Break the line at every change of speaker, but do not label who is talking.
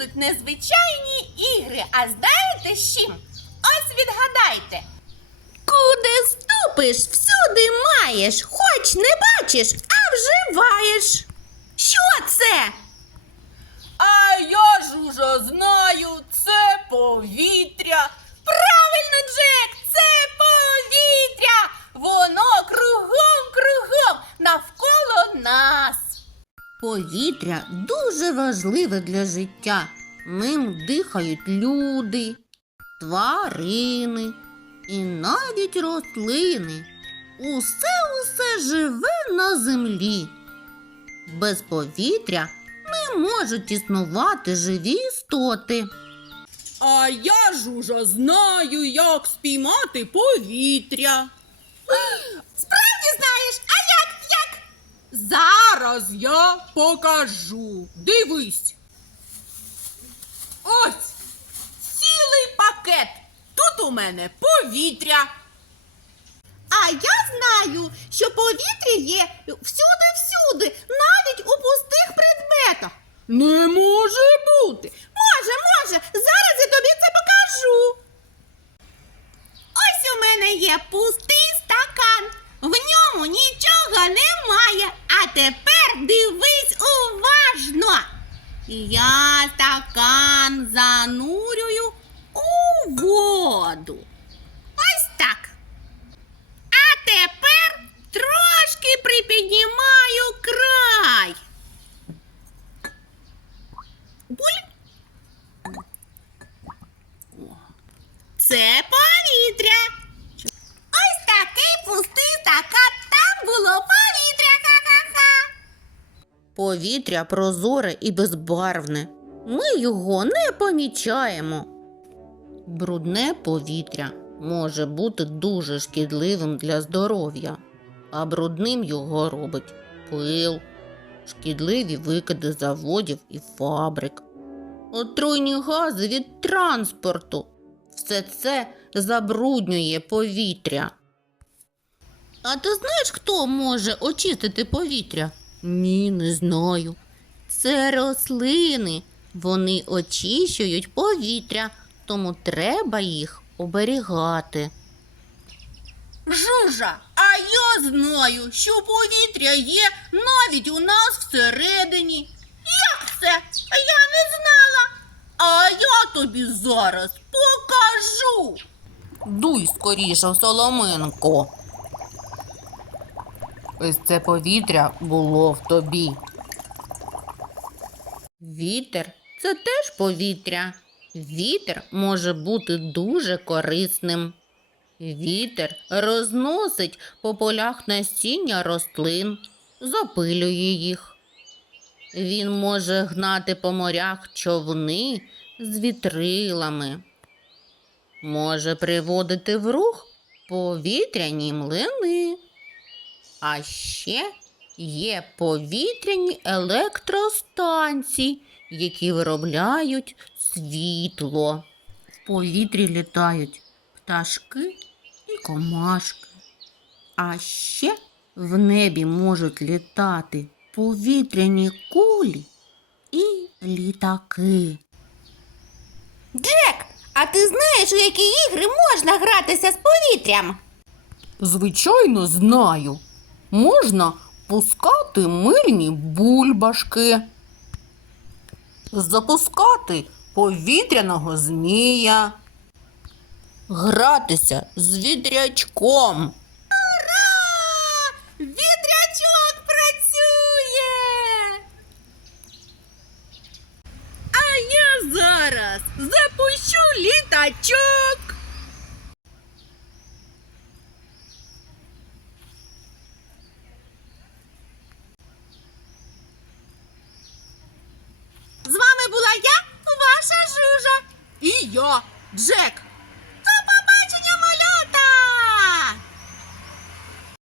будуть незвичайні ігри. А знаєте з чим? Ось відгадайте.
Куди ступиш, всюди маєш, хоч не бачиш, а вживаєш. Що це?
А я ж уже знаю, це повітря. Правильно, Джек, це повітря. Воно кругом, кругом навколо нас.
Повітря дуже важливе для життя. Ним дихають люди, тварини і навіть рослини. Усе усе живе на землі. Без повітря не можуть існувати живі істоти.
А я ж уже знаю, як спіймати повітря. Справді як? Зараз я покажу. Дивись. Ось цілий пакет. Тут у мене повітря.
А я знаю, що повітря є всюди-всюди, навіть у пустих предметах.
Не може бути.
Може, може, зараз я тобі це покажу. Ось у мене є пустий стакан. В ньому нічого немає. Тепер дивись уважно. Я стакан занурюю у воду. Ось так. А тепер трошки припіднімаю край. Буль. Це повітря. Ось такий пустий стакан. Там було повітря. Ха-ха-ха. Повітря прозоре і безбарвне. Ми його не помічаємо. Брудне повітря може бути дуже шкідливим для здоров'я, а брудним його робить пил, шкідливі викиди заводів і фабрик, отруйні гази від транспорту. Все це забруднює повітря. А ти знаєш, хто може очистити повітря? Ні, не знаю. Це рослини. Вони очищують повітря, тому треба їх оберігати.
Жужа, а я знаю, що повітря є навіть у нас всередині. Як це? Я не знала. А я тобі зараз покажу.
Дуй скоріше, Соломенко. Ось це повітря було в тобі. Вітер це теж повітря. Вітер може бути дуже корисним. Вітер розносить по полях насіння рослин, запилює їх. Він може гнати по морях човни з вітрилами може приводити в рух повітряні млини. А ще є повітряні електростанції, які виробляють світло. В повітрі літають пташки і комашки. А ще в небі можуть літати повітряні кулі і літаки. Джек, а ти знаєш, у які ігри можна гратися з повітрям?
Звичайно, знаю. Можна пускати мильні бульбашки, запускати повітряного змія, гратися з вітрячком.
Вітрячок працює. А я зараз запущу літачок. З вами була я, ваша жужа.
І я, Джек.